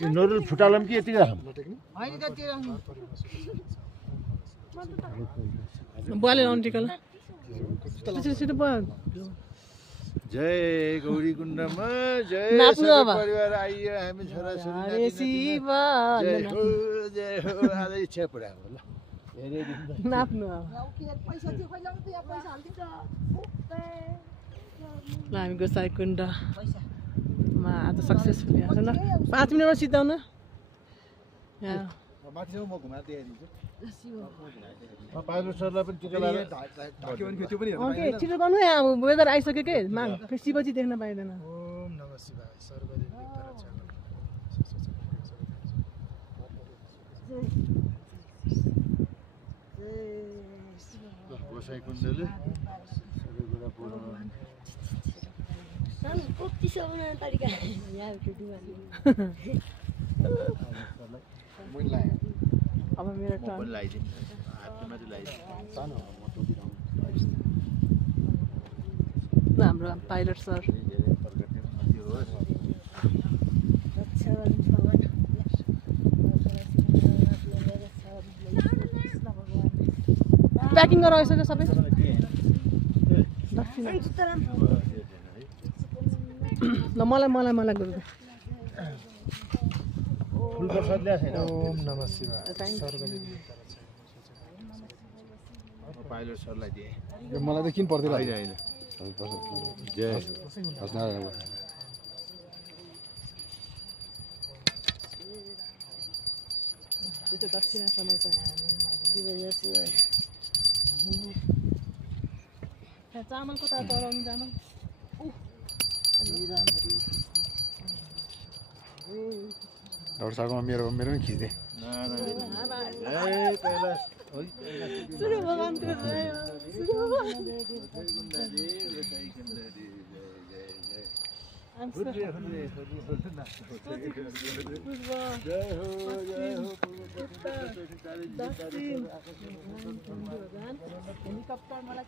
यो नरुल फुटालम कि यति राखौँ बुवाले लाउनु टिका ल छिटो भयो जय गौरी कुण्डमा जय नाच्नु अब परिवार आइयो हामी छोराछोरी हरे शिव जय हो आज इच्छा पुरा हो ल नाच्नु अब ल हामी गोसाई कुण्डमा आज सक्सेसफुली आएको न 5 मिनटमा सिधाउन माथिसम्म म घुमाएर दिइदिन्छु पाइलट सरलाई पनि टिका लगाएर छिटो गर्नु है अब वेदर आइसक्यो के माग फेरि शिवजी देख्न पाइँदैन ओम नमः शिवाय सर्वदेव गोसाई कुण्डले सबै कुरा पूर्ण अब मेरो टर्न हाम्रो पाइलट सर प्याकिङ गरेर आइसक्यो सबै ल मलाई गरौँ फुल प्रसाद ल्याएको छैन ओम नमः शिवाय सर्वदेव पाइलट सरलाई दिए यो मलाई त किन पर्दैन होइन जय त्यो दक्षिणा समर्पण चामल कता चढाउनु चामल एउटा सागमा मेरो पनि खिच्दे सूर्य भगवान हेलिकप्टर मलाई